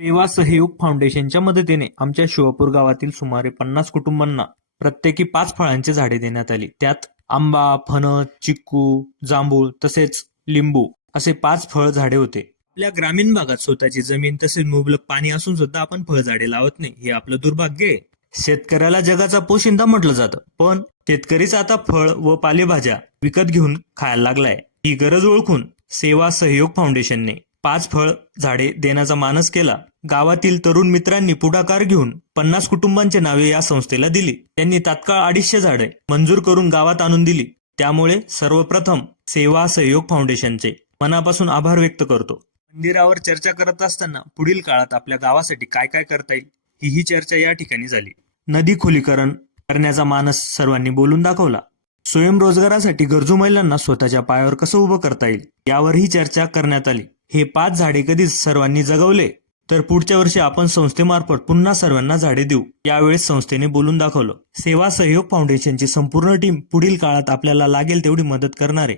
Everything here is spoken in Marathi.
सेवा सहयोग फाउंडेशनच्या मदतीने आमच्या शिवापूर गावातील सुमारे 50 कुटुंबांना प्रत्येकी 5 फळांची झाडे देण्यात आली. त्यात आंबा, फणस, चिक्कू, जांभूळ तसेच लिंबू असे 5 फळ झाडे होते. आपल्या ग्रामीण भागात स्वतःची जमीन तसेच मुबलक पाणी असून सुद्धा आपण फळझाडे लावत नाही, हे आपलं दुर्भाग्य आहे. शेतकऱ्याला जगाचा पोशिंदा म्हटलं जातं, पण शेतकरीच आता फळ व पालेभाज्या विकत घेऊन खायला लागलाय. ही गरज ओळखून सेवा सहयोग फाउंडेशनने 5 फळ झाडे देण्याचा मानस केला. गावातील तरुण मित्रांनी पुढाकार घेऊन 50 कुटुंबांची नावे या संस्थेला दिली. त्यांनी तात्काळ 250 झाडे मंजूर करून गावात आणून दिली. त्यामुळे सर्वप्रथम सेवा सहयोग फाउंडेशनचे मनापासून आभार व्यक्त करतो. मंदिरावर चर्चा करत असताना पुढील काळात आपल्या गावासाठी काय काय करता येईल ही चर्चा या ठिकाणी झाली. नदी खोलीकरण करण्याचा मानस सर्वांनी बोलून दाखवला. स्वयंरोजगारासाठी गरजू महिलांना स्वतःच्या पायावर कसं उभं करता येईल यावरही चर्चा करण्यात आली. हे 5 झाडे कधीच सर्वांनी जगवले तर पुढच्या वर्षी आपण संस्थेमार्फत पुन्हा सर्वांना झाडे देऊ, यावेळेस संस्थेने बोलून दाखवलं. सेवा सहयोग फाउंडेशनची संपूर्ण टीम पुढील काळात आपल्याला लागेल तेवढी मदत करणार आहे.